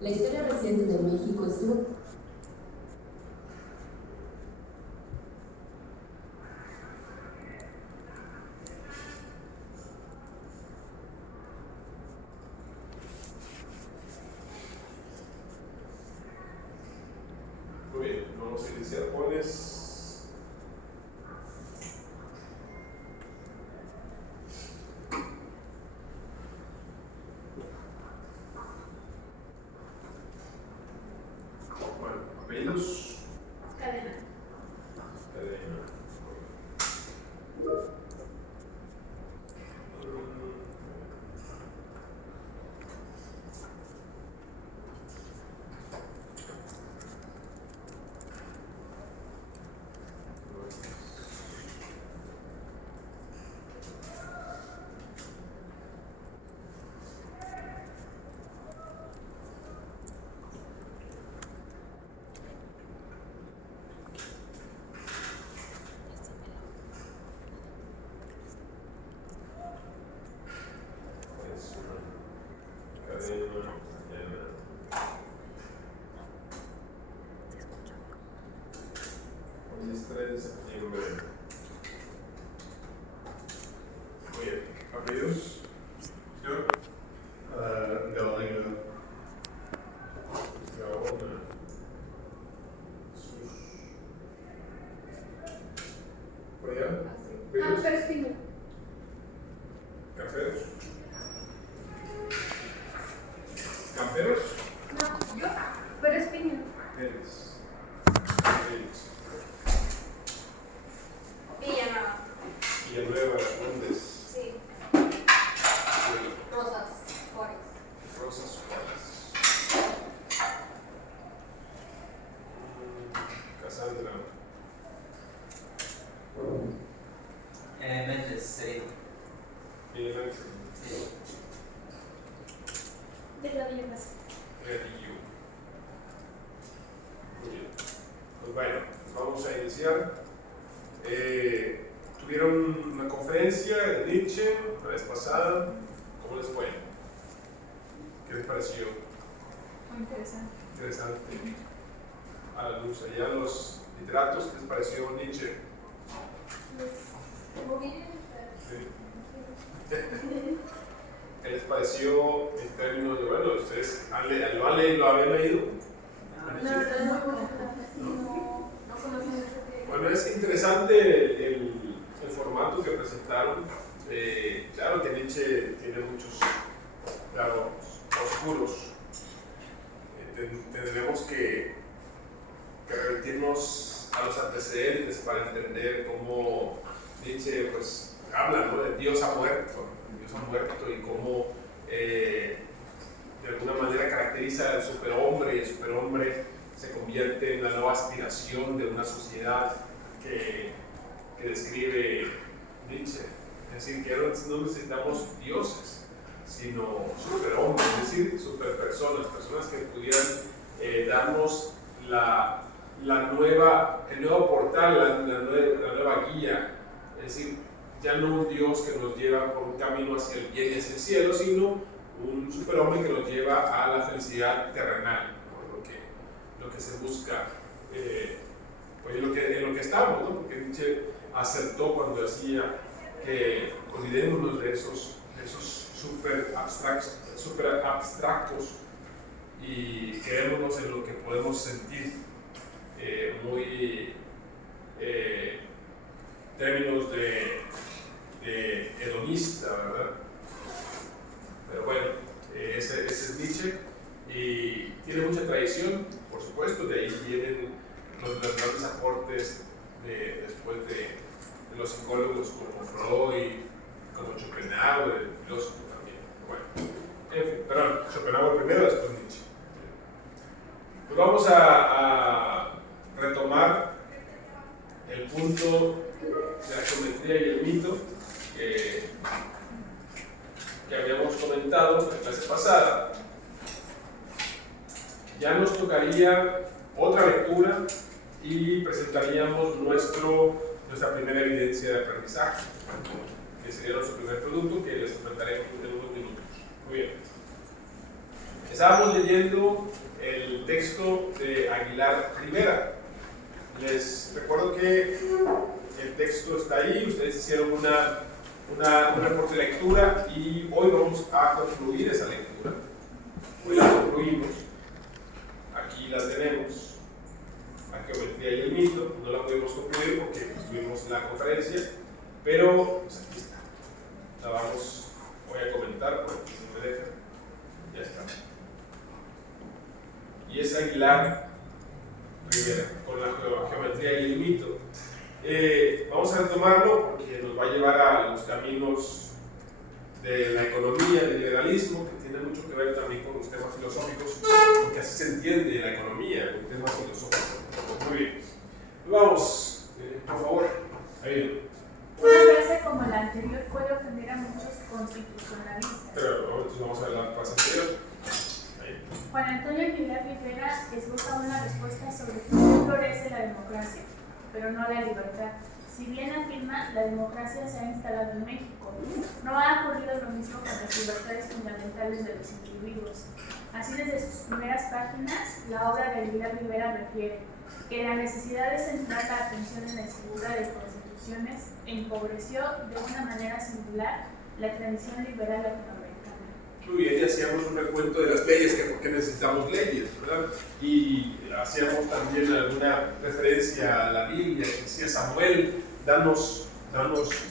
La historia reciente de México estuvo... Muy bien, vamos a iniciar. Pones. Bueno, apellidos. Cadena. Cadena. Hoy es 3 de septiembre. Muy bien, apellidos. Señor. Gaona. Gaona. Jesús. ¿Por allá? Apellidos. Pero Espino. Camperos. Camperos. No, yo. Pero Espino. Pérez. Villanueva. Villanueva, Hernández. Sí. Rosas. Juárez. Rosas Juárez. Cassandra. Méndez, sí. Miguel Ángel. Sí. De la Villegas. Redillo. Muy bien. Pues bueno, vamos a iniciar. Tuvieron una conferencia de Nietzsche la vez pasada. ¿Cómo les fue? ¿Qué les pareció? Muy interesante. Interesante. A la luz allá los literatos, ¿qué les pareció Nietzsche? Muy bien. Sí. ¿Qué les pareció en términos de, bueno, ustedes lo habían leído? La verdad es muy buena. No conocen mucho que... Bueno, es interesante el formato que presentaron. Claro que Nietzsche tiene muchos lados oscuros. Tendremos que remitirnos a los antecedentes para entender cómo Nietzsche pues, habla, ¿no? De Dios ha muerto y cómo de alguna manera caracteriza al superhombre, y el superhombre se convierte en la nueva aspiración de una sociedad que describe Nietzsche. Es decir, que no necesitamos dioses, sino superhombres, es decir, superpersonas, personas que pudieran darnos el nuevo portal, la nueva guía. Es decir, ya no un Dios que nos lleva por un camino hacia el bien y hacia el cielo, sino un superhombre que nos lleva a la felicidad terrenal, ¿no? Lo que se busca, pues en lo que estamos, ¿no? Porque Nietzsche acertó cuando decía que olvidémonos de esos super abstractos y quedémonos en lo que podemos sentir, muy términos de hedonista, ¿verdad? Pero bueno, ese es Nietzsche y tiene mucha tradición, por supuesto, de ahí vienen los grandes aportes después de los psicólogos como Freud, como Schopenhauer, el filósofo también. Bueno, en fin, perdón, Schopenhauer primero, después Nietzsche. Pues vamos a retomar el punto de la geometría y el mito que habíamos comentado en la clase pasada. Ya nos tocaría otra lectura y presentaríamos nuestra primera evidencia de aprendizaje, que sería nuestro primer producto que les presentaré en unos minutos. Muy bien. Estábamos leyendo el texto de Aguilar Rivera. Les recuerdo que el texto está ahí, ustedes hicieron un reporte de lectura y hoy vamos a concluir esa lectura. Hoy la concluimos. Aquí la tenemos. La geometría y el mito. No la pudimos concluir porque tuvimos la conferencia, pero pues aquí está. La voy a comentar porque si me deja. Ya está. Y es Aguilar Rivera con la geometría y el mito. Vamos a retomarlo porque nos va a llevar a los caminos de la economía, del liberalismo, que tiene mucho que ver también con los temas filosóficos, porque así se entiende la economía, con temas filosóficos. Muy bien. Vamos, por favor. Ahí. Una frase como la anterior puede ofender a muchos constitucionalistas. Pero entonces vamos a ver la frase anterior. Ahí. Juan Antonio Aguilar Rivera esboza una respuesta sobre por qué florece la democracia, pero no la libertad. Si bien afirma, la democracia se ha instalado en México, no ha ocurrido lo mismo con las libertades fundamentales de los individuos. Así, desde sus primeras páginas, la obra de Aguilar Rivera refiere que la necesidad de centrar la atención en la estructura de constituciones empobreció de una manera singular la tradición liberal latinoamericana. Muy bien, y hacíamos un recuento de las leyes, que por qué necesitamos leyes, ¿verdad? Y hacíamos también alguna referencia a la Biblia, que decía Samuel, danos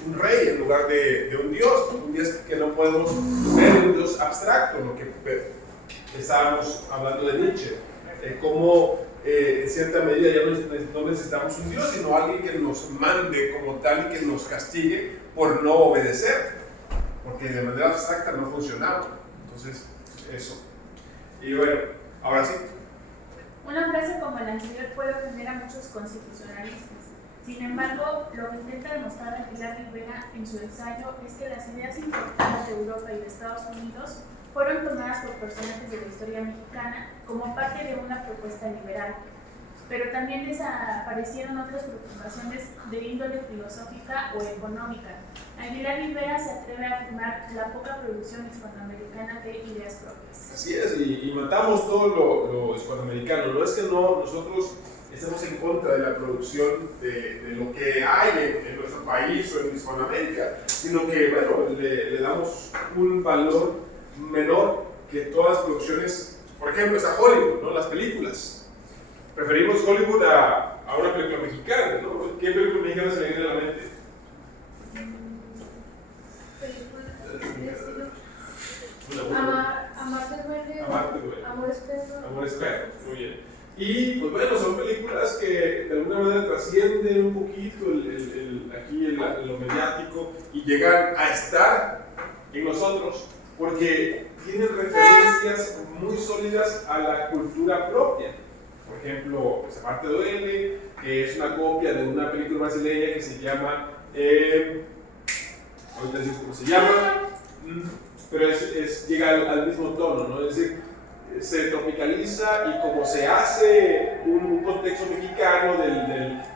un rey en lugar de un Dios que no podemos ver, un Dios abstracto, lo que estábamos hablando de Nietzsche, cómo en cierta medida ya no necesitamos un Dios, sino alguien que nos mande como tal y que nos castigue por no obedecer, porque de manera abstracta no funcionaba. Entonces, eso. Y bueno, ahora sí. Una frase como la anterior puede ofender a muchos constitucionalistas. Sin embargo, lo que intenta demostrar Aguilar Rivera en su ensayo es que las ideas importantes de Europa y de Estados Unidos fueron tomadas por personajes de la historia mexicana como parte de una propuesta liberal, pero también desaparecieron otras preocupaciones de índole filosófica o económica. Aguilar Rivera se atreve a afirmar la poca producción hispanoamericana de ideas propias. Así es, y matamos todo lo hispanoamericano. No es que nosotros estemos en contra de la producción de lo que hay en nuestro país o en Hispanoamérica, sino que, bueno, le damos un valor menor que todas las producciones. Por ejemplo, está Hollywood, ¿no? Las películas. Preferimos Hollywood a una película mexicana, ¿no? ¿Qué película mexicana se le viene a la mente? Amarte duele. Amores perros, muy bien. Y pues bueno, son películas que de alguna manera trascienden un poquito lo mediático y llegan a estar en nosotros porque tienen referencias muy sólidas a la cultura propia. Por ejemplo, pues, Amarte duele, que es una copia de una película brasileña que se llama, ahorita les digo cómo se llama, pero llega al mismo tono, ¿no? Es decir, se tropicaliza y como se hace un contexto mexicano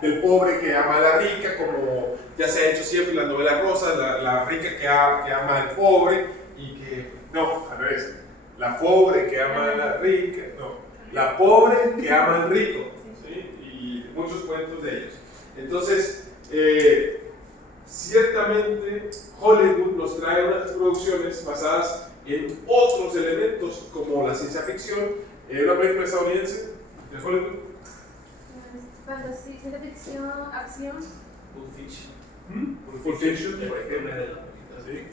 del pobre que ama a la rica, como ya se ha hecho siempre en las novelas rosas, la rica que ama al pobre y que, no, al revés, la pobre que ama a la rica, no, la pobre que ama al rico, ¿sí? Y muchos cuentos de ellos. Entonces, ciertamente Hollywood nos trae unas producciones basadas en otros elementos como la ciencia ficción, una película estadounidense de Hollywood. Fantasía, ciencia ficción, acción. Pulp Fiction, por ejemplo. ¿Sí?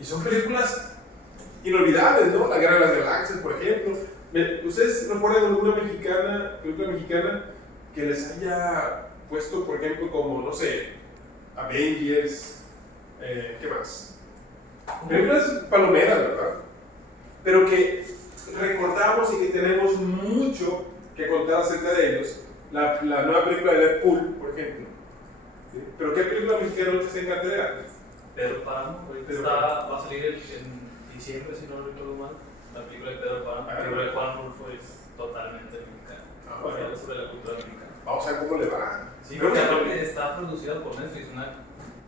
Y son películas inolvidables, ¿no? La Guerra de las Galaxias, por ejemplo. ¿Ustedes recuerdan alguna película mexicana que les haya puesto, por ejemplo, como, no sé, Avengers, ¿qué más? Películas palomeras, ¿verdad? Pero que recordamos y que tenemos mucho que contar acerca de ellos. La nueva película de Deadpool, por ejemplo. ¿Sí? ¿Pero qué película mexicana está en cartelera? Pedro Páramo, ahorita va a salir en diciembre, si no recuerdo mal, la película de Pedro Páramo. La película de Juan Rulfo es totalmente mexicana. Bueno. Es sobre la cultura mexicana. Vamos a ver cómo le va. Sí, porque aparte está producida por Netflix, una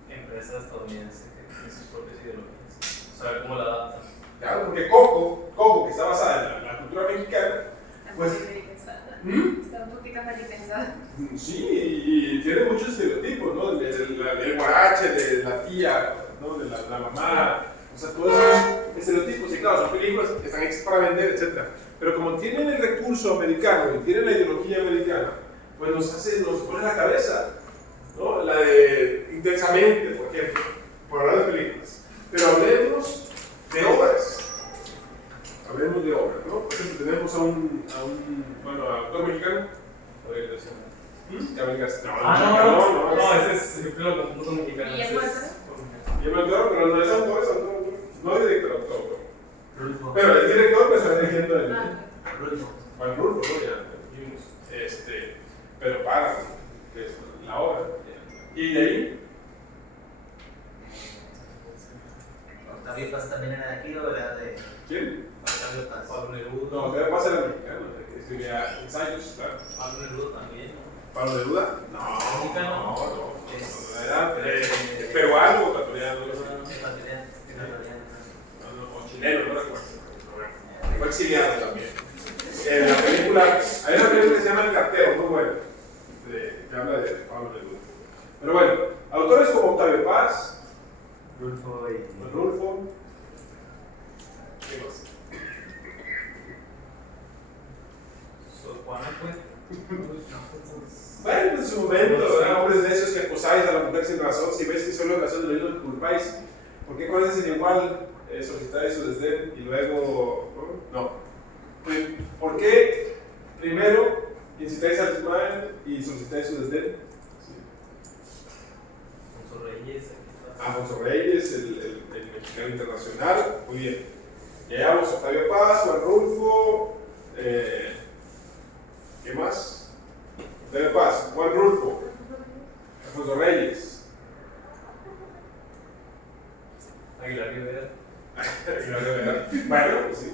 empresa estadounidense que tiene sus propias ideologías. O sea, cómo la adaptan. Claro, porque Coco, que está basada en la cultura mexicana, pues... Está un poquito mal pensada. Sí, y tiene muchos estereotipos, ¿no? El guarache, de la tía, ¿no? De la mamá, o sea, todos esos estereotipos. Y claro, son películas que están hechas para vender, etc. Pero como tienen el recurso americano y tienen la ideología americana, pues nos pone en la cabeza, ¿no? La de Intensamente, por ejemplo, por hablar de películas. Pero hablemos de obras. Hablemos de obras, ¿no? Por ejemplo, tenemos a un autor mexicano. Gabriel García. No, ese es siempre lo confundo mexicano. ¿Y el otro? Guillermo del Toro, pero no es autor, es autor. No es director, autor. Pero el director me está dirigiendo el. Juan Rulfo, ¿no? Ya dijimos. Pero para, que es la obra. Y de ahí. Octavio Paz también era de aquí o era de. ¿Quién? Octavio Paz. Pablo Neruda. No, Octavio Paz era mexicano, que escribía ensayos, claro. Pablo Neruda también, ¿no? ¿Pablo Neruda? No, Mexicano. no. Era peruano o ecuatoriano, no sé. O chileno, no recuerdo. Fue exiliado también. En la película, hay una película que se llama El Cartero, muy buena, que habla de Pablo Neruda. Pero bueno, autores como Octavio Paz, Rulfo y. Rulfo, ¿qué más? Sor Juana, pues. Bueno, en su momento, ¿verdad? Hombres necios que acosáis a la mujer sin razón, si veis que solo en razón de lo mismo que culpáis, ¿por qué con ese sin igual solicitáis su desdén y luego. No. ¿Por qué primero incitáis al mal y solicitáis su desdén? Sí. Alfonso Reyes. Alfonso Reyes, el mexicano internacional, muy bien. Y allá vamos Octavio Paz, Juan Rulfo, ¿qué más? Octavio Paz, Juan Rulfo, Alfonso Reyes. Aguilar Rivera. Bueno, pues sí.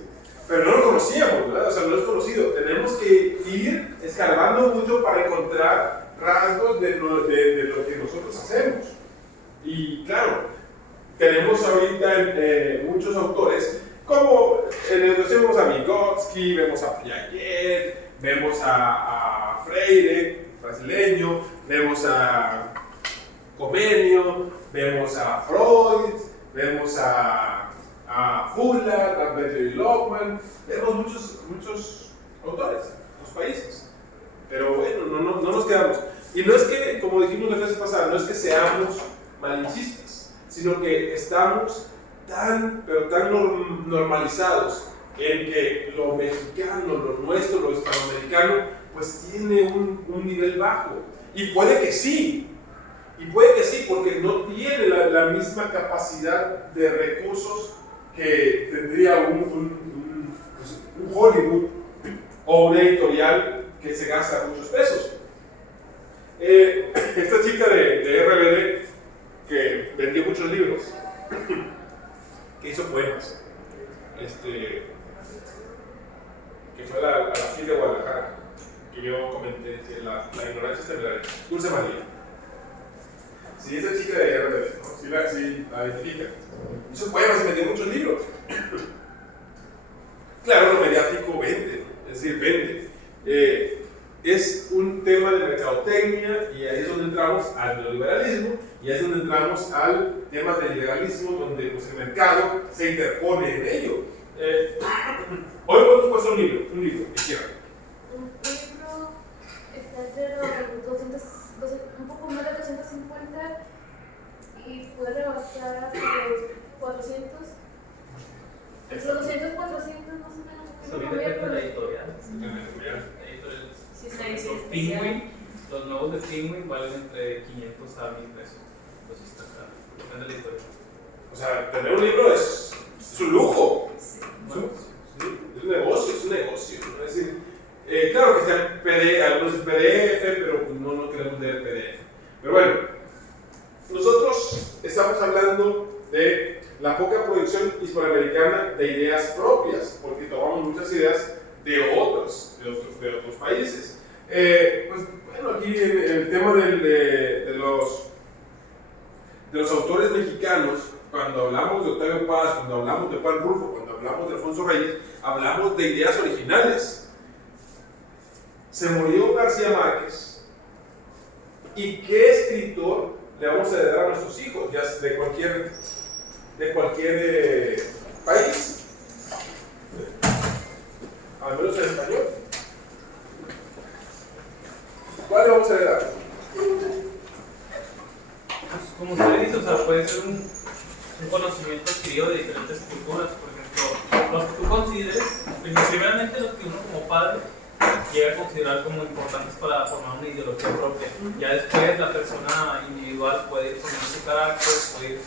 Pero no lo conocíamos, ¿verdad? O sea, no lo es conocido. Tenemos que ir escarbando mucho para encontrar rasgos de lo que nosotros hacemos. Y claro, tenemos ahorita muchos autores, como en educación vemos a Vygotsky, vemos a Piaget, vemos a Freire, brasileño, vemos a Comenio, vemos a Freud, vemos a Fuller, a Benjamin Lockman, vemos muchos autores, muchos países. Pero bueno, no nos quedamos. Y no es que, como dijimos la clase pasada, no es que seamos malinchistas, sino que estamos tan normalizados en que lo mexicano, lo nuestro, lo hispanoamericano, pues tiene un nivel bajo. Y puede que sí, porque no tiene la misma capacidad de recursos que tendría un Hollywood o una editorial que se gasta muchos pesos. Esta chica de RBD que vendió muchos libros, que hizo poemas, que fue a la FIL de Guadalajara, que yo comenté, que la ignorancia es temeraria, Dulce María. Sí, esa chica de RBD, ¿no? Sí la identifica. Hizo poemas y vendió muchos libros. Claro, lo mediático vende, ¿no? Es decir, vende. Es un tema de mercadotecnia y ahí es donde entramos al neoliberalismo y ahí es donde entramos al tema del liberalismo, donde pues, el mercado se interpone en ello. Hoy ¿cuánto cuesta un libro? Un libro, ¿qué quieran? Un libro está entre los 200, un poco más de 250 y puede rebasar hasta los 400. Entre los 200 y 400 más o menos. Eso viene dentro de la editorial. Sí, está ahí, sí, Los especial. Penguin, los nuevos de Penguin valen entre 500 a 1000 pesos. Entonces está caro. Depende de la historia. O sea, tener un libro es un lujo. Bueno, Sí, es un negocio, ¿no? Es decir, claro que sean algunos es PDF, pero pues no queremos leer PDF. Pero bueno, nosotros estamos hablando de la poca producción hispanoamericana de ideas propias, porque tomamos muchas ideas de otros países. Pues bueno, aquí en el tema de los autores mexicanos, cuando hablamos de Octavio Paz, cuando hablamos de Juan Rulfo, cuando hablamos de Alfonso Reyes, hablamos de ideas originales. Se murió García Márquez, ¿y qué escritor le vamos a heredar a nuestros hijos, ya de cualquier país? Al menos en español. ¿Cuál le vamos a heredar? Pues, como usted dice, o sea, puede ser un conocimiento adquirido de diferentes culturas. Por ejemplo, los que tú consideres, primeramente los que uno como padre llega a considerar como importantes para formar una ideología propia. Ya después la persona individual puede ir formando su carácter, puede ir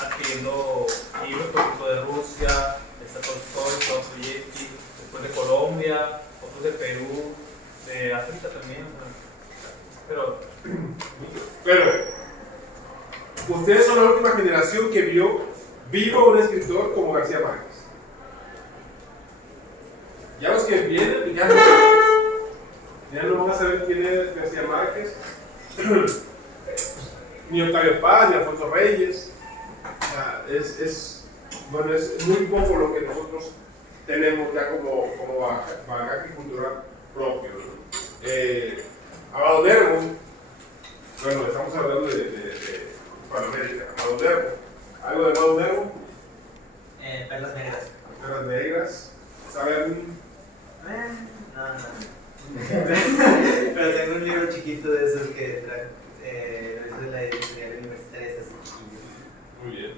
adquiriendo libros, por ejemplo, de Rusia, está Tolstoy, Dostoyevsky, después de Colombia, otros de Perú, de África también. O sea, pero ustedes son la última generación que vio vivo a un escritor como García Márquez. Ya los que vienen, ya no van a saber quién es García Márquez, ni Octavio Paz, ni Alfonso Reyes. O sea, es muy poco lo que nosotros tenemos ya como bagaje cultural propio, ¿no? Amado Nervo, bueno, estamos hablando de Hispanoamérica. Amado Nervo, ¿algo de Amado Nervo? Perlas negras. Perlas negras, ¿saben? No. Pero tengo un libro chiquito de esos que lo hizo de la editorial universitaria de Chiquillo. Muy bien.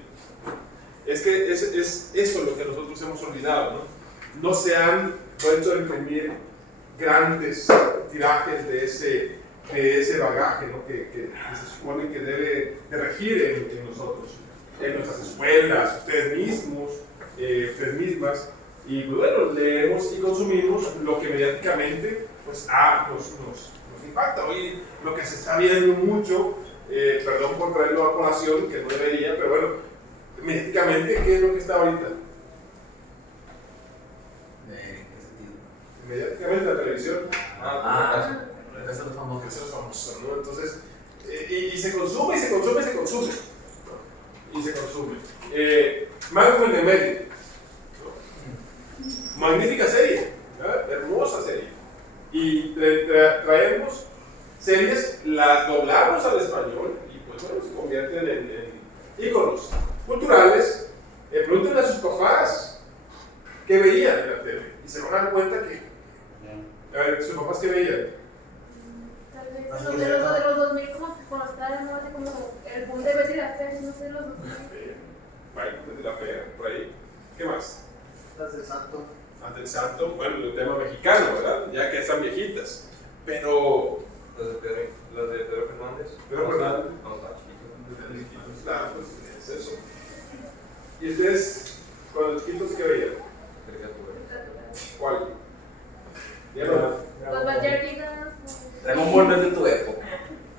Es que es eso lo que nosotros hemos olvidado, ¿no? No se han vuelto a imprimir grandes tirajes de ese bagaje, ¿no? que se supone que debe de regir en nosotros, en nuestras escuelas, ustedes mismos, ustedes mismas. Y bueno, leemos y consumimos lo que mediáticamente pues, nos impacta. Hoy lo que se está viendo mucho, perdón por traerlo a colación, que no debería, pero bueno, mediáticamente, ¿qué es lo que está ahorita? ¿De qué sentido? Mediáticamente la televisión. Eso es lo famoso. Eso es famoso, ¿no? Entonces, y se consume, y se consume, y se consume. ¿No? Y se consume. Malcolm in the Middle. Magnífica serie, ¿verdad? Hermosa serie. Y traemos series, las doblamos al español y pues bueno, se convierten en íconos culturales. Pregúntenle a sus papás qué veían en la tele y se van a dar cuenta que, a ver, sus papás qué veían. Tal vez de los 2000, como cuando estaba de moda, como el boom de Betty la Fea, no sé, los 2000. Bueno, Betty la Fea, por ahí. ¿Qué más? Las del Santo. Ante el Santo, bueno, el tema mexicano, ¿verdad? Ya que están viejitas. Pero. Los de Pedro Fernández. Pedro Fernández. No, está chiquito. Claro, pues es eso. ¿Y ustedes, cuando chiquitos, qué veían? Caricatura. ¿Cuál? Ya no. Los Vallartinas. Dragon Ball no es de tu época.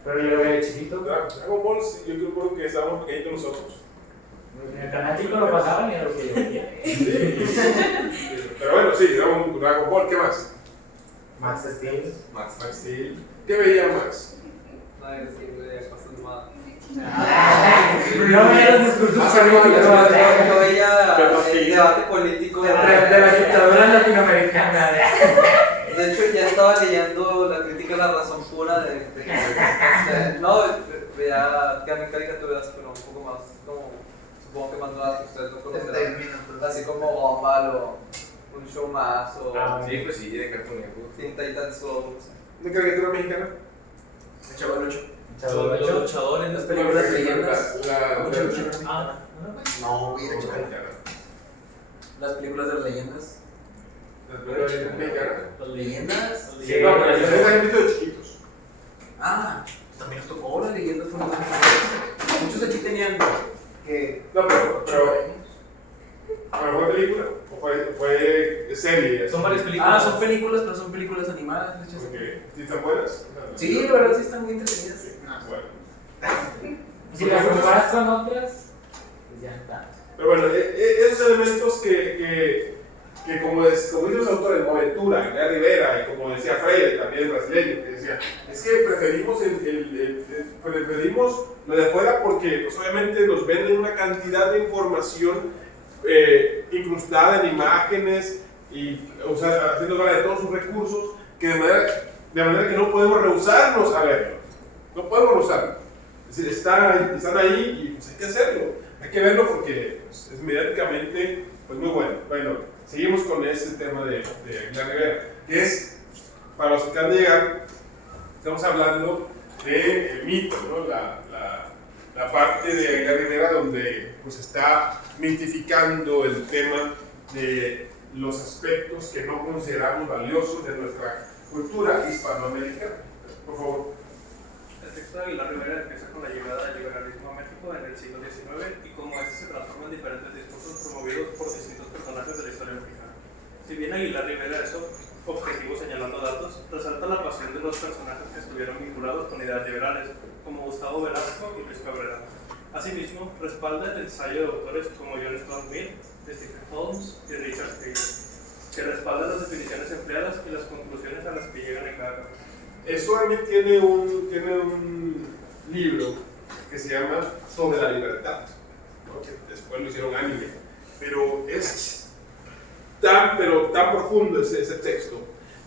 Pero yo lo veía chiquito. Dragon Ball, sí, yo creo que estábamos pequeñitos nosotros. En el canal 5 lo pasaban y era lo que yo veía. Sí. Pero bueno, sí, Dragon Ball, ¿qué más? Max Steel. Max Steel. ¿Qué veía Max? Nadie es que veía cosas más. No veía los discursos políticos Yo veía el debate político. de la dictadura latinoamericana. De hecho, ya estaba leyendo la crítica a la razón pura de no, veía caricaturas, pero un poco más como. Supongo que más nuevas que ustedes no conocerán. Así como Gumball o Un Show Más o sí, pues sí, de Cartoon Network. Teen Titans Go. ¿De caricatura mexicana? El Chavo del Ocho. Los luchadores, las películas de leyendas. No, mira, las películas de las leyendas. ¿Las películas mexicanas? ¿Las leyendas? Sí, No, pero ustedes han visto de chiquitos. También nos tocó las leyendas. Muchos aquí tenían que. No, pero ¿fue película o fue serie? Son varias películas. Son películas, pero son películas animadas. Ok. ¿Sí están buenas? Sí, la verdad sí están muy entretenidas. Bueno. Si las comparas con otras, pues ya está. Pero bueno, esos elementos que como dicen los autores, Boaventura, Gary Rivera, y como decía Freire, también brasileño, que decía, es que preferimos preferimos lo de afuera porque pues, obviamente nos venden una cantidad de información incrustada en imágenes y haciendo gala de todos sus recursos, que de manera que no podemos rehusarnos a verlos. No podemos rehusarnos. Es decir, están ahí y pues hay que hacerlo. Hay que verlo porque pues, es mediáticamente pues, muy bueno. Bueno, seguimos con este tema de Aguilar Rivera, que es, para los que acaban de llegar, estamos hablando del mito, ¿no? La parte de Aguilar Rivera donde pues, está mitificando el tema de los aspectos que no consideramos valiosos de nuestra cultura hispanoamericana. Por favor. El texto de Aguilar Rivera empieza con la llegada del liberalismo a México en el siglo XIX y cómo este se transforma en diferentes discursos promovidos por distintos personajes de la historia mexicana. Si bien Aguilar Rivera es objetivo señalando datos, resalta la pasión de los personajes que estuvieron vinculados con ideas liberales, como Gustavo Velasco y Luis Cabrera. Asimismo, respalda el ensayo de autores como John Stuart Mill, Stephen Holmes y Richard Steele, que respaldan las definiciones empleadas y las conclusiones a las que llegan en cada capítulo. Eso tiene un libro que se llama Sobre la Libertad, ¿no? Que después lo hicieron anime, pero es tan profundo ese texto,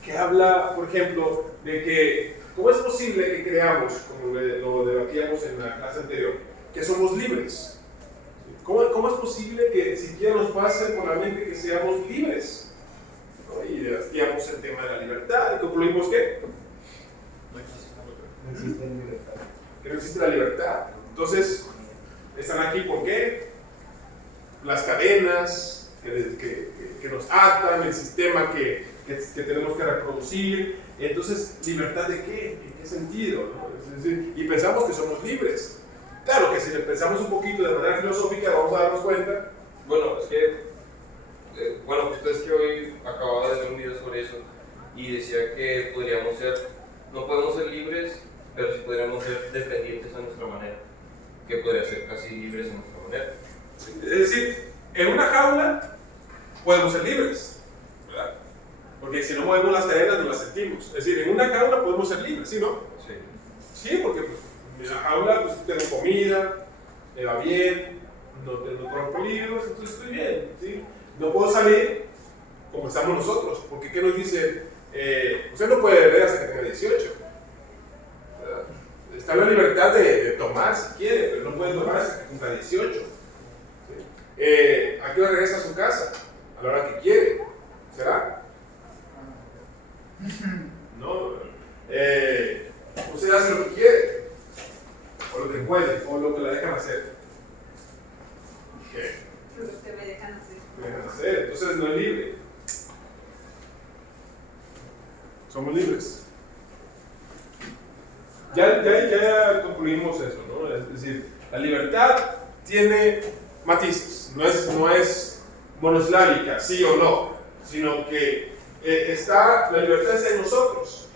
que habla, por ejemplo, de que ¿cómo es posible que creamos, como lo debatíamos en la clase anterior, que somos libres? ¿Cómo es posible que siquiera nos pase por la mente que seamos libres? ¿No? Y debatíamos el tema de la libertad y concluimos que No existe libertad. que no existe la libertad. Entonces, están aquí ¿por qué? Las cadenas que nos atan, el sistema que tenemos que reproducir. Entonces, ¿libertad de qué? ¿En qué sentido? ¿No? Es decir, y pensamos que somos libres. Claro que si le pensamos un poquito de manera filosófica, vamos a darnos cuenta. Bueno, es que, ustedes que hoy acababa de ver un video sobre eso y decía que no podemos ser libres, pero sí podríamos ser dependientes a nuestra manera, que podría ser casi libres a nuestra manera. Es decir, en una jaula podemos ser libres, ¿verdad? Porque si no movemos las cadenas no las sentimos. Es decir, en una jaula podemos ser libres, ¿sí no? Sí. Sí, porque pues, en la jaula pues, tengo comida, me va bien, no corro peligros, entonces estoy bien, ¿sí? No puedo salir como estamos nosotros, porque ¿qué nos dice? Usted no puede beber hasta que tenga 18. ¿Verdad? Está en la libertad de tomar si quiere, pero no puede tomar hasta que cumpla 18. ¿Sí? ¿A qué hora regresa a su casa? A la hora que quiere. ¿Será? No. Usted hace lo que quiere, o lo que puede, o lo que le dejan hacer. ¿Qué? Lo que me dejan hacer. Me dejan hacer, entonces no es libre. Somos libres. Ya concluimos eso, ¿no? Es decir, la libertad tiene matices, no es monoslábica, sí o no, sino que la libertad está en nosotros,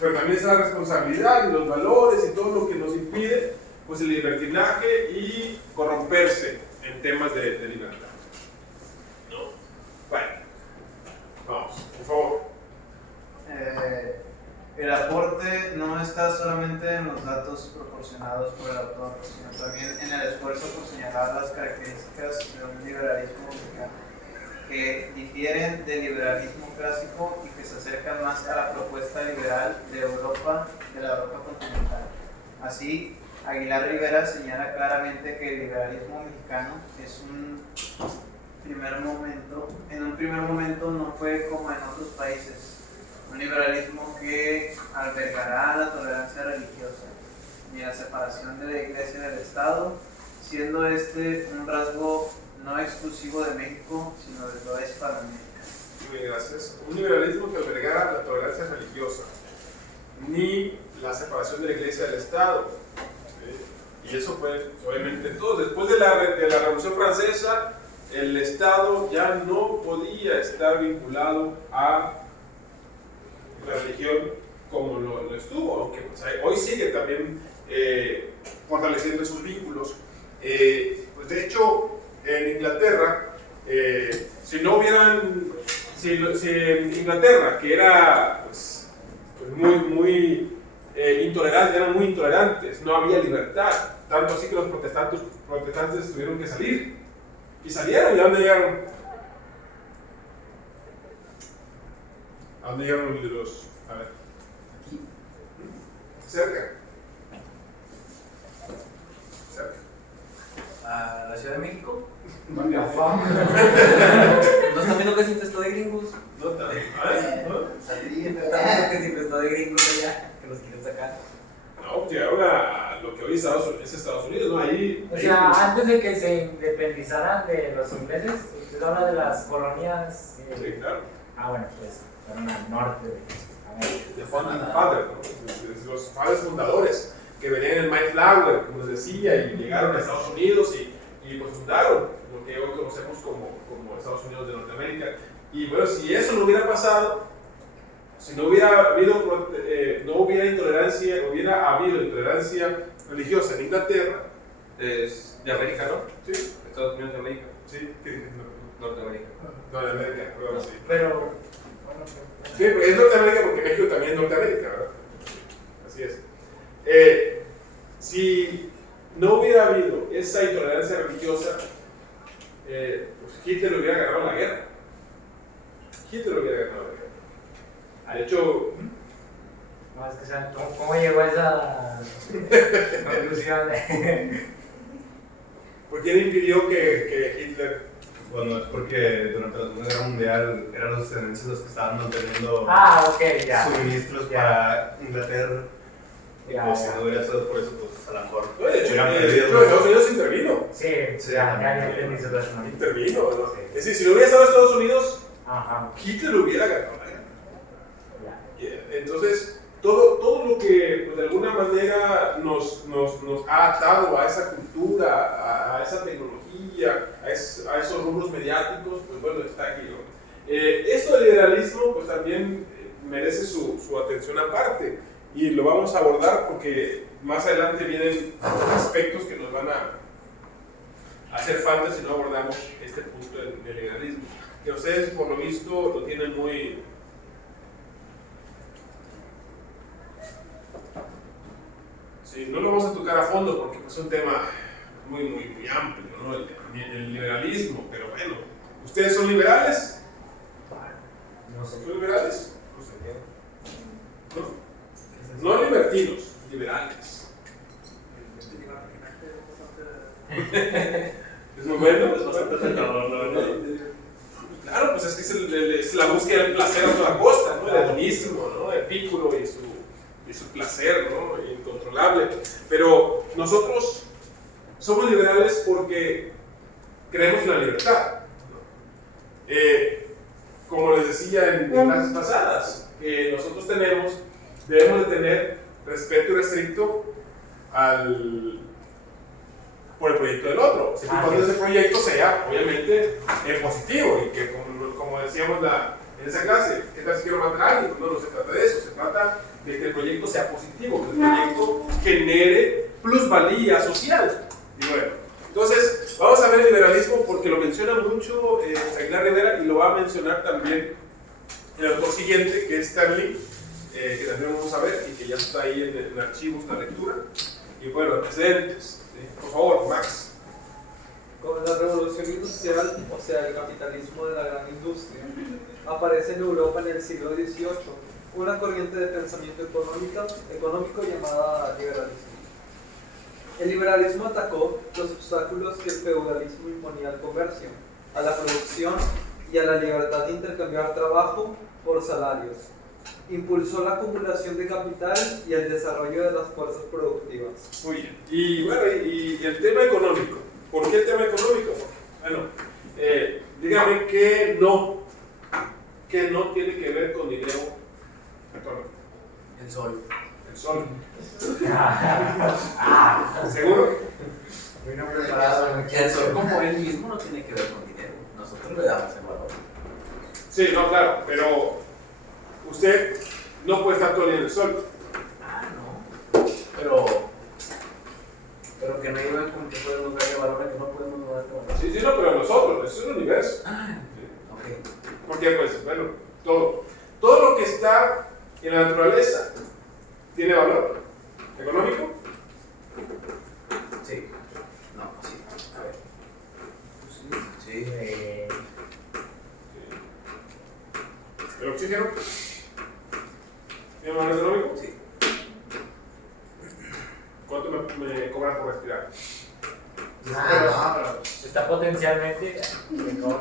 pero también está la responsabilidad y los valores y todo lo que nos impide, pues el libertinaje y corromperse en temas de libertad. ¿No? Bueno, vamos, por favor. El aporte no está solamente en los datos proporcionados por el autor, sino también en el esfuerzo por señalar las características de un liberalismo mexicano, que difieren del liberalismo clásico y que se acercan más a la propuesta liberal de la Europa continental. Así, Aguilar Rivera señala claramente que el liberalismo mexicano en un primer momento no fue como en otros países, un liberalismo que albergará la tolerancia religiosa y la separación de la Iglesia del Estado, siendo este un rasgo no exclusivo de México, sino de toda Hispanoamérica. Muy bien, gracias. Un liberalismo que albergara la tolerancia religiosa, ni la separación de la Iglesia del Estado. ¿Sí? Y eso fue, obviamente, todo. Después de la Revolución Francesa, el Estado ya no podía estar vinculado a la religión como lo estuvo, aunque pues, hoy sigue también fortaleciendo sus vínculos. Pues de hecho, en Inglaterra, si Inglaterra, que era pues muy intolerante, eran muy intolerantes, no había libertad, tanto así que los protestantes tuvieron que salir, Y salieron, ¿y a dónde llegaron? ¿A dónde llegaron los? A ver. Aquí. Cerca. Cerca. A la Ciudad de México. ¿No están ¿No están viendo que se infestó de gringos? No, ¿no? ¿Están viendo que se infestó de gringos allá? Que los quieren sacar. No, llegaron a lo que hoy es Estados Unidos, ¿no? Ahí. O sea, antes de que se independizaran de los ingleses, usted habla de las colonias. Sí, claro. Bueno, pues fueron al norte de América. De Father, ¿no? Los padres fundadores que venían en el Mayflower, como les decía, y llegaron a Estados Unidos y pues fundaron lo que hoy conocemos como Estados Unidos de Norteamérica. Y bueno, si eso no hubiera pasado, si no hubiera habido, hubiera habido intolerancia religiosa en Inglaterra, Es de América, ¿no? sí, Estados Unidos de América. sí, Norteamérica. no, de América, perdón, sí. Pero, bueno, Sí, porque es Norteamérica porque México también es Norteamérica, ¿verdad? Así es. Si no hubiera habido esa intolerancia religiosa, pues Hitler hubiera ganado la guerra. Hitler hubiera ganado la guerra. De hecho, no, es que, o sea, ¿cómo llegó a esa conclusión? ¿por quién impidió que Hitler? Bueno, es porque durante la Segunda Guerra Mundial eran los estadounidenses los que estaban manteniendo Ok, ya. suministros Ya. para Inglaterra. Y Ya, pues ya. si no hubiera sido por eso, pues a lo mejor No, de hecho, hubieran de perdido. hecho, Estados Unidos intervino. Sí, ya entendí su razón. Intervino, ¿no? Sí. Es decir, si no hubiera estado Estados Unidos, Ajá, Hitler hubiera ganado la guerra. ya. Entonces, todo lo que pues, de alguna manera nos ha atado a esa cultura, a esa tecnología, a esos rubros mediáticos, pues bueno, está aquí, ¿no? Esto del liberalismo pues también merece su atención aparte y lo vamos a abordar porque más adelante vienen aspectos que nos van a hacer falta si no abordamos este punto del liberalismo, que ustedes por lo visto lo tienen muy... Sí, no lo vamos a tocar a fondo porque es un tema muy amplio, ¿no? El liberalismo, pero bueno, ¿ustedes son liberales? No sé. ¿Son liberales? No. No libertinos, liberales. Es muy bueno, es bastante tentador, la verdad. Claro, pues es que es la búsqueda del placer a toda costa, ¿no? El hedonismo, ¿no? Epicuro y su placer, ¿no? Incontrolable. Pero nosotros somos liberales porque creemos en la libertad, ¿no? Como les decía en clases pasadas, nosotros debemos de tener respeto irrestricto por el proyecto del otro, siempre y cuando ese proyecto sea obviamente positivo y que como decíamos en esa clase, ¿qué tal si quiero matar a alguien? No se trata de eso, se trata de que el proyecto sea positivo, que el proyecto genere plusvalía social. Y bueno, entonces vamos a ver el liberalismo porque lo menciona mucho Aguilar Rivera y lo va a mencionar también el autor siguiente, que es Stanley, que también vamos a ver y que ya está ahí en archivos, la lectura. Y bueno, antecedentes. Por favor, Max. Con la revolución industrial, o sea, el capitalismo de la gran industria, aparece en Europa en el siglo XVIII una corriente de pensamiento económico llamada liberalismo. El liberalismo atacó los obstáculos que el feudalismo imponía al comercio, a la producción y a la libertad de intercambiar trabajo por salarios. Impulsó la acumulación de capital y el desarrollo de las fuerzas productivas. Muy bien. Y bueno, y el tema económico. ¿Por qué el tema económico? Bueno, dígame qué no tiene que ver con dinero actualmente. El sol. El sol. ¿Seguro? Muy no preparado. El sol como él mismo no tiene que ver con dinero. Nosotros le damos el valor. Sí, no, claro, pero usted no puede estar todo el día en el sol. No. Pero que no iba con que podemos darle valor a que no podemos darle valor. Sí, no, pero nosotros, eso es el universo. Ok. Porque, pues, bueno, todo lo que está en la naturaleza tiene valor económico. Sí. No, sí. A ver. oxígeno? ¿Tiene valor económico? Sí. ¿Cuánto me cobran por respirar? Pero Está potencialmente. No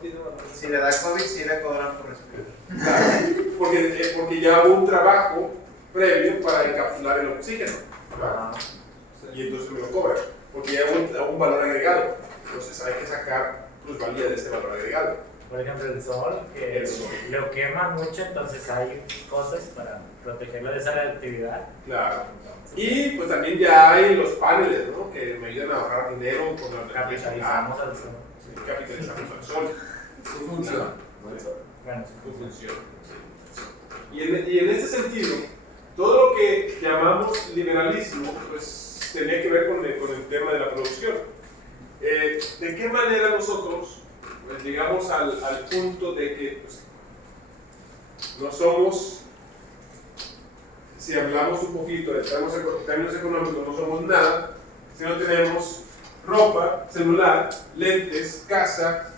tiene valor. si le da COVID, sí le cobran por respirar. Claro, porque ya hubo un trabajo previo para encapsular el oxígeno. ¿Verdad? Y entonces me lo cobran, porque ya hubo un valor agregado. Entonces hay que sacar plusvalía de ese valor agregado. Por ejemplo, el sol, que El sol. lo quema mucho, entonces hay cosas para protegerlo de esa radioactividad. Claro. Y pues también ya hay los paneles, ¿no? Que me ayudan a ahorrar dinero con la energía solar. Capitalizamos al sol. Sí, capitalizamos al sol. Su función. Bueno, Su función. Y en ese sentido, todo lo que llamamos liberalismo, pues tenía que ver con el tema de la producción. ¿De qué manera nosotros pues, llegamos al punto de que pues, no somos, si hablamos un poquito de términos económicos, no somos nada, si no tenemos ropa, celular, lentes, casa,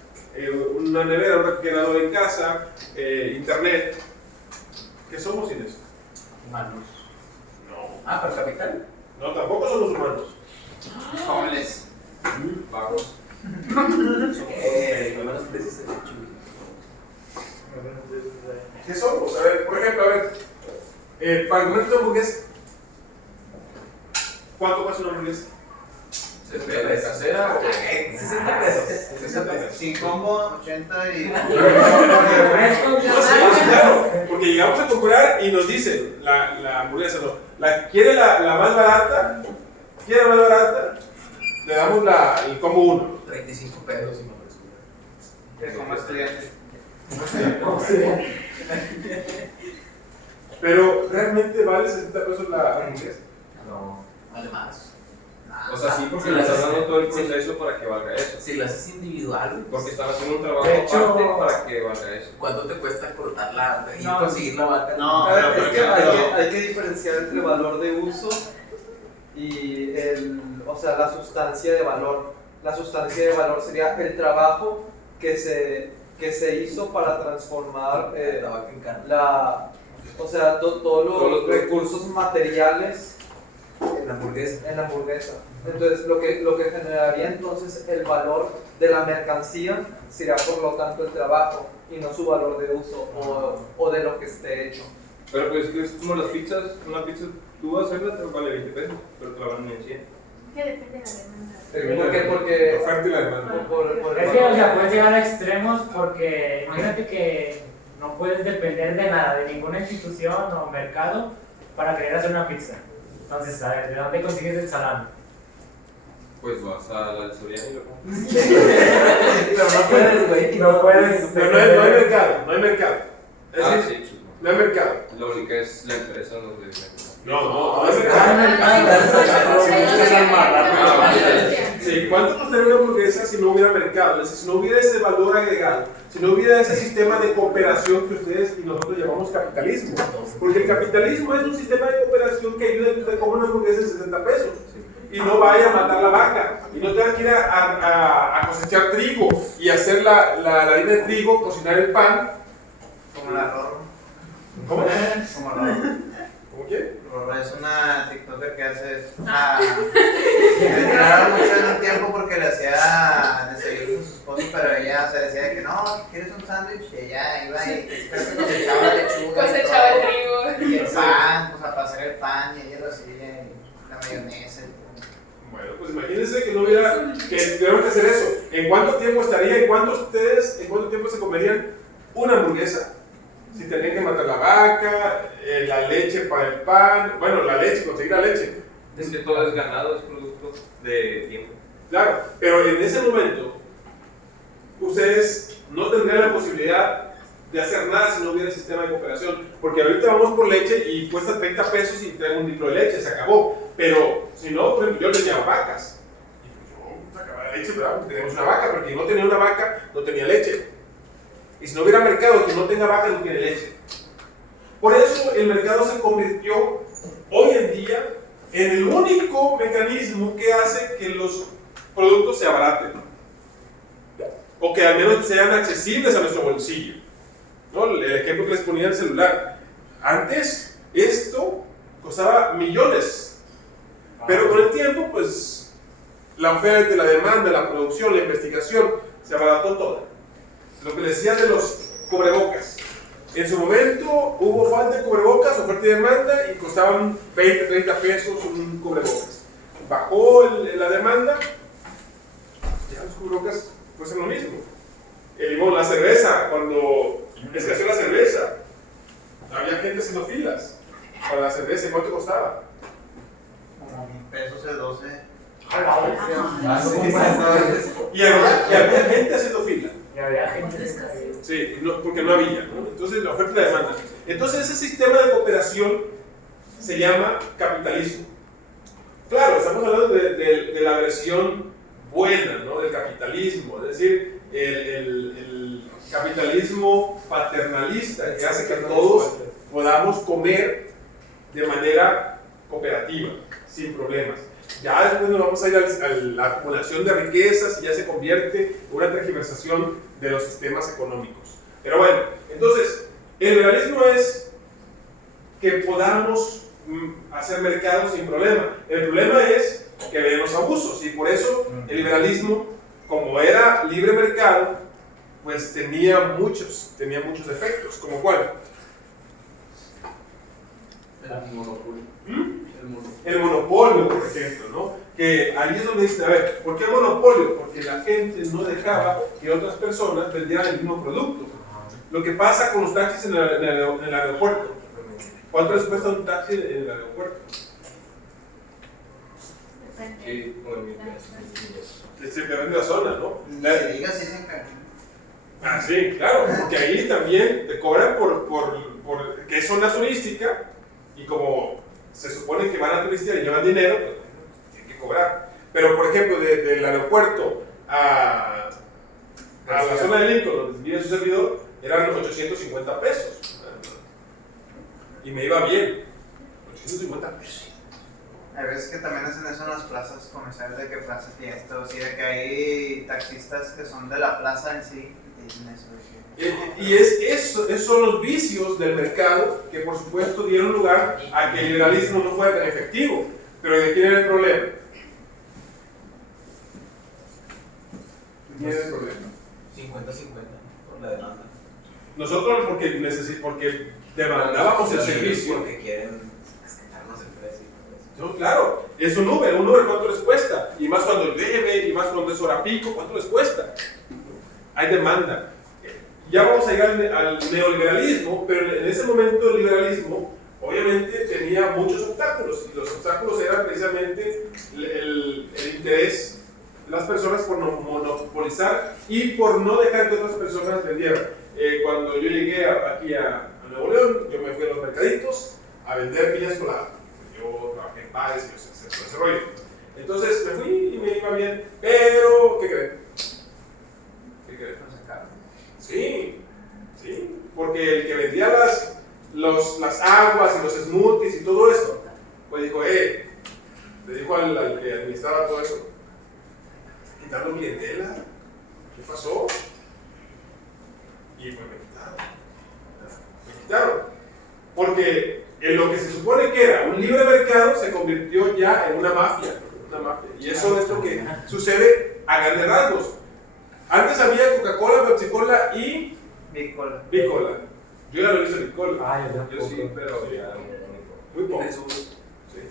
una nevera, un refrigerador en casa, internet? ¿Qué somos sin eso? humanos. No. ¿Pero capital? No, tampoco somos humanos. Homeless. Vagos. Menos preciso. ¿Qué somos? A ver, por ejemplo, para comer una hamburguesa, ¿cuánto cuesta una hamburguesa? ¿De casera o 60 pesos. 60 pesos. Sin combo, 80 y... No, sí, claro, porque llegamos a comprar y nos dicen, la hamburguesa, no, ¿quiere la más barata? ¿Quiere la más barata? Le damos el combo 1. 35 pesos, si me parece. Es como estudiante. Pero, ¿realmente vale 60 pesos la hamburguesa? No, vale más. O sea, sí, porque Si le las están haces- dando todo el proceso para que valga eso. Si lo haces individual, Porque están haciendo un trabajo De hecho- aparte para que valga eso. ¿cuánto te cuesta cortarla y No. conseguir la vaca? No, A ver, pero es que hay que diferenciar entre valor de uso y la sustancia de valor. La sustancia de valor sería el trabajo que se hizo para transformar La vaca en carne. todos los recursos materiales La hamburguesa. en la hamburguesa. Entonces, lo que generaría entonces el valor de la mercancía sería por lo tanto el trabajo y no su valor de uso o de lo que esté hecho. Pero pues es como las pizzas. Una pizza, tú vas a hacerla, te vale 20 pesos, pero te la van en 100. Que depende de la demanda. Porque La oferta y la demanda. por el Es que, o valor. sea, puedes llegar a extremos porque imagínate que no puedes depender de nada, de ninguna institución o mercado para querer hacer una pizza. Entonces, a ver, ¿de dónde consigues el salami? Pues vas a la Soriana y lo compras. Pero no puedes, güey. No puedes. Pero no hay mercado, no hay mercado. Es Ah, decir, sí, chico. no hay mercado. La única es la empresa donde No hay Sí, ¿cuánto costaría una hamburguesa si no hubiera mercado? Es decir, si no hubiera ese valor agregado, si no hubiera ese sistema de cooperación que ustedes y nosotros llamamos capitalismo. Porque el capitalismo es un sistema de cooperación que ayuda a que usted coma una hamburguesa de 60 pesos y no vaya a matar la vaca y no tenga que ir a cosechar trigo y hacer la harina de trigo, cocinar el pan. Como la Rorro. ¿Cómo? Como Rorro. ¿Cómo quién? Rorro es una TikToker que hace eso. Me tiraron mucho en un tiempo porque le hacía desayuno a su esposo, pero ella se decía que no, ¿quieres un sándwich? Y ella iba y creo que cosechaba la lechuga. Cosechaba el trigo. Y el pan, pues para hacer el pan, y ella lo hacía, la mayonesa. Bueno, pues imagínense que no hubiera, que tuvieron que hacer eso. ¿En cuánto tiempo estaría? ¿En cuánto tiempo se comerían una hamburguesa? Si tenían que matar la vaca, la leche para el pan, bueno, la leche, conseguir la leche. Es que todo es ganado, es producto de tiempo. Claro, pero en ese momento, ustedes no tendrían la posibilidad de hacer nada si no hubiera sistema de cooperación. Porque ahorita vamos por leche y cuesta 30 pesos y traigo un litro de leche, se acabó. Pero si no, por ejemplo, yo tenía vacas. Y yo sacaba la leche, ¿verdad? Porque tenemos una vaca, porque quien no tenía una vaca no tenía leche. Y si no hubiera mercado, quien no tenga vaca no tiene leche. Por eso el mercado se convirtió hoy en día en el único mecanismo que hace que los productos se abaraten. O que al menos sean accesibles a nuestro bolsillo. ¿no? El ejemplo que les ponía del celular. Antes, esto costaba millones, pero con el tiempo, pues, la oferta, la demanda, la producción, la investigación, se abarató toda. Lo que les decía de los cubrebocas. En su momento hubo falta de cubrebocas, oferta y demanda, y costaban 20, 30 pesos un cubrebocas. Bajó la demanda, ya los cubrebocas cuestan lo mismo. El limón, la cerveza, cuando escaseó la cerveza, había gente haciendo filas para la cerveza. ¿Y cuánto costaba? Como 1,000 pesos de 12. Y había gente haciendo fila. Y había gente. Sí, porque no había, ¿no? Entonces la oferta y la demanda. Entonces ese sistema de cooperación se llama capitalismo. Claro, estamos hablando de la versión buena, ¿no? Del capitalismo, es decir, el capitalismo paternalista que hace que todos podamos comer de manera cooperativa, sin problemas. Ya después nos vamos a ir a la acumulación de riquezas y ya se convierte en una tergiversación de los sistemas económicos. Pero bueno, entonces, el liberalismo es que podamos hacer mercados sin problema. El problema es que ven los abusos, y por eso el liberalismo, como era libre mercado, pues tenía muchos efectos. ¿Como cuál? El monopolio. El monopolio, por ejemplo, ¿no? Que ahí es donde dicen, a ver, ¿por qué monopolio? Porque la gente no dejaba que otras personas vendieran el mismo producto. Lo que pasa con los taxis en el aeropuerto. ¿Cuánto les cuesta un taxi en el aeropuerto? Sí, como 1,000 pesos. Depende de la zona, ¿no? Se diga si se encarga. Ah, sí, claro, porque ahí también te cobran por que es zona turística, y como se supone que van a turistear y llevan dinero, pues tienen que cobrar. Pero, por ejemplo, del aeropuerto a la zona de Lincoln, donde vive su servidor, eran 850 pesos. Y me iba bien. 850 pesos. Hay veces que también hacen eso en las plazas comerciales, de que Plaza Fiesta, o sí, de que hay taxistas que son de la plaza en sí, y dicen eso. Y esos son los vicios del mercado que, por supuesto, dieron lugar a que el liberalismo no fuera tan efectivo. Pero ¿de quién era el problema? ¿Quién era el problema? 50-50 por la demanda. Nosotros porque demandábamos el servicio. Porque quieren quitarnos el precio. No, claro, es un Uber ¿cuánto les cuesta? Y más cuando llueve, y más cuando es hora pico, ¿cuánto les cuesta? Hay demanda. Ya vamos a llegar al neoliberalismo, pero en ese momento el liberalismo obviamente tenía muchos obstáculos, y los obstáculos eran precisamente el interés de las personas por monopolizar y por no dejar que otras personas vendieran. Cuando yo llegué aquí a Nuevo León, yo me fui a los mercaditos a vender piña colada. Yo trabajé en bares y ese rollo. Entonces me fui y me iba bien, pero ¿qué creen? ¿Qué creen? Sí, porque el que vendía las aguas y los smoothies y todo eso, pues dijo, le dijo al que administraba todo eso, quitando clientela, ¿qué pasó? Y pues me quitaron, porque en lo que se supone que era un libre mercado se convirtió ya en una mafia, y eso es lo que sucede a grandes rasgos. Antes había Coca-Cola, Pepsi-Cola y Bicola. Yo ya lo hice Bicola. Yo sí, pero ya muy poco. Sí.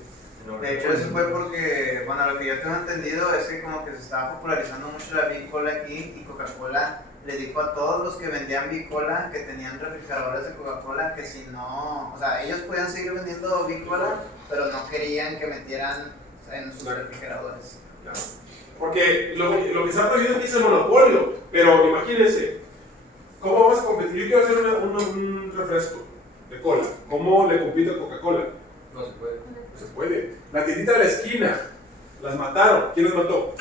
De hecho, eso fue porque, bueno, lo que yo tengo entendido es que como que se estaba popularizando mucho la Bicola aquí, y Coca-Cola le dijo a todos los que vendían Bicola, que tenían refrigeradores de Coca-Cola, que si no, o sea, ellos podían seguir vendiendo Bicola, pero no querían que metieran en sus refrigeradores. Claro. Porque lo que se ha prohibido aquí es el monopolio, pero imagínense, ¿cómo vamos a competir? Yo quiero hacer un refresco de cola, ¿cómo le compito a Coca-Cola? No se puede. No se puede. La tiendita de la esquina, las mataron. ¿Quién las mató?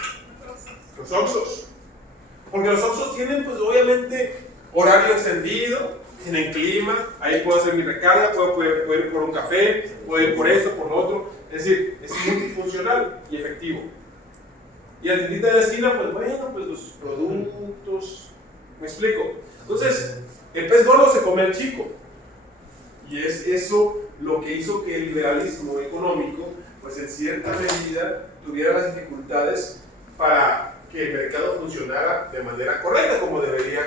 Los Oxxos. Porque los Oxxos tienen, pues obviamente, horario extendido, tienen clima, ahí puedo hacer mi recarga, puedo ir por un café, puedo ir por esto, por lo otro. Es decir, es multifuncional y efectivo. Y la tiendita de la esquina, pues bueno, pues los productos, ¿me explico? Entonces, El pez gordo se come al chico. Y es eso lo que hizo que el liberalismo económico, pues en cierta medida, tuviera las dificultades para que el mercado funcionara de manera correcta, como debería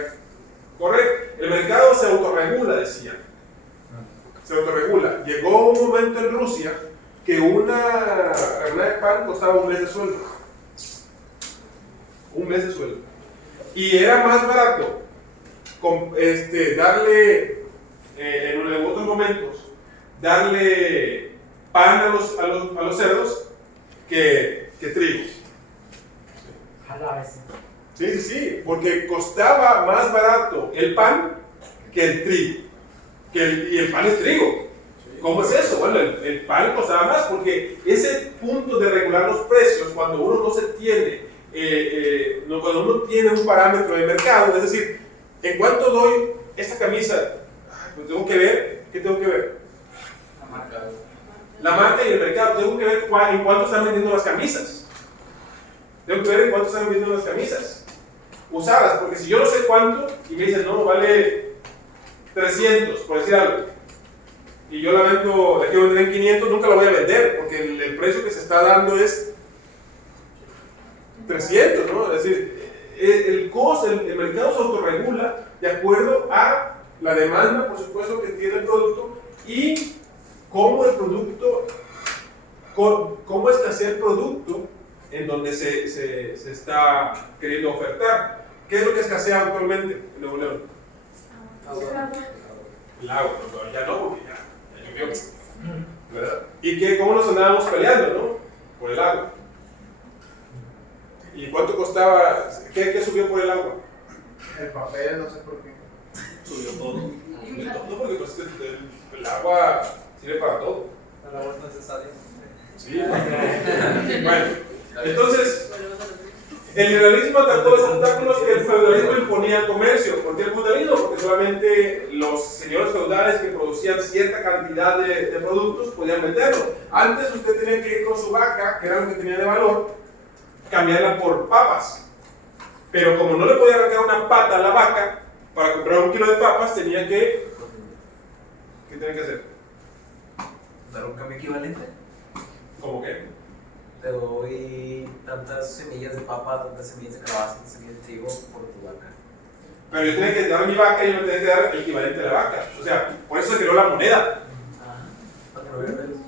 correr. El mercado se autorregula, decían. Se autorregula. Llegó un momento en Rusia que una rebanada de pan costaba un mes de sueldo. Un mes de sueldo. Y era más barato darle, en otros momentos, darle pan a los cerdos que trigo. Sí, porque costaba más barato el pan que el trigo. Y el pan es trigo. ¿Cómo es eso? Bueno, el pan costaba más porque ese punto de regular los precios, cuando uno no se tiene, cuando uno tiene un parámetro de mercado, es decir, ¿en cuánto doy esta camisa? Pues tengo que ver, ¿qué tengo que ver? La marca y el mercado. Tengo que ver en cuánto están vendiendo las camisas. Tengo que ver en cuánto están vendiendo las camisas usadas, porque si yo no sé cuánto y me dicen, no, vale 300, por decir algo, y yo la quiero vender en 500, nunca la voy a vender, porque el precio que se está dando es 300, ¿no? Es decir, el mercado se autorregula de acuerdo a la demanda, por supuesto, que tiene el producto y cómo el producto, cómo escasea el producto en donde se está queriendo ofertar. ¿Qué es lo que escasea actualmente en Nuevo León? El agua, no, ya no, porque ya llovió, ¿verdad? ¿Y cómo nos andábamos peleando, no? Por el agua. ¿Y cuánto costaba? ¿Qué subió por el agua? El papel, no sé por qué. Subió todo. No, porque pues, el agua sirve para todo. El agua es necesaria. Sí. Bueno, entonces, el liberalismo atacó los obstáculos que el feudalismo imponía al comercio. ¿Por qué el feudalismo? Porque solamente los señores feudales que producían cierta cantidad de productos podían venderlo. Antes usted tenía que ir con su vaca, que era lo que tenía de valor, cambiarla por papas. Pero como no le podía arrancar una pata a la vaca, para comprar 1 kilo de papas tenía que... ¿Qué tenía que hacer? ¿Dar un cambio equivalente? ¿Cómo qué? Te doy tantas semillas de papa, tantas semillas de calabaza, tantas semillas de trigo por tu vaca. Pero yo tenía que dar mi vaca y yo me tenía que dar el equivalente a la vaca. O sea, por eso se creó la moneda.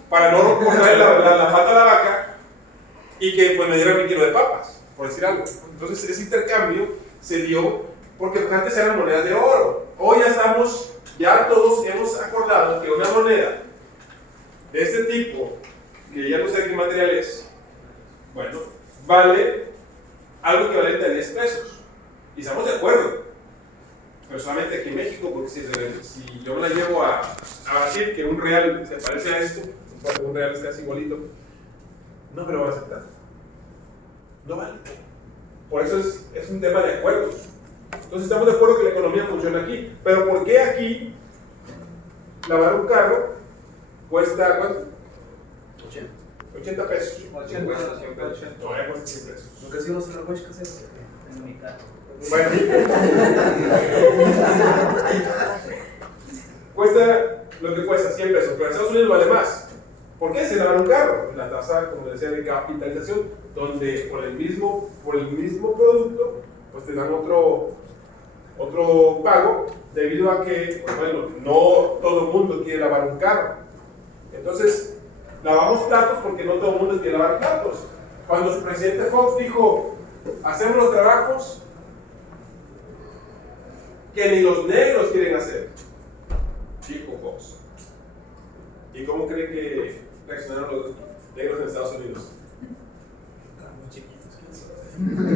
Para no cortarle la pata a la vaca y que pues, me diera 1 kilo de papas, por decir algo. Entonces ese intercambio se dio porque antes eran monedas de oro. Hoy ya todos hemos acordado que una moneda de este tipo, que ya no sé qué material es, bueno, vale algo equivalente a 10 pesos. Y estamos de acuerdo. Pero solamente aquí en México, porque si yo me la llevo a Brasil, que un real se parece a esto, porque un real es casi igualito, no me lo van a aceptar. No vale. Por eso es un tema de acuerdos. Entonces estamos de acuerdo que la economía funciona aquí. Pero ¿por qué aquí lavar un carro cuesta ¿cuánto? 80 pesos. 80, 100 pesos. No, cuesta 100 pesos. ¿Nunca has ido a hacer coche casero? En mi carro. Bueno. Cuesta lo que cuesta, 100 pesos, pero en Estados Unidos vale más. ¿Por qué? Se lavar un carro. La tasa, como decía, de capitalización, donde por el mismo producto, pues te dan otro pago, debido a que, pues, bueno, no todo el mundo quiere lavar un carro. Entonces, lavamos platos porque no todo el mundo quiere lavar platos. Cuando su presidente Fox dijo, hacemos los trabajos que ni los negros quieren hacer. Chico Fox. ¿Y cómo cree que reaccionaron los negros en Estados Unidos?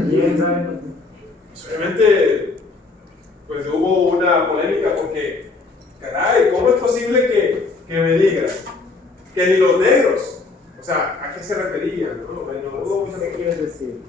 ¿Quién sabe? Obviamente, pues hubo una polémica porque, caray, ¿cómo es posible que me digas que ni los negros? O sea, ¿a qué se refería? ¿No? Bueno, ¿Qué quieres decir?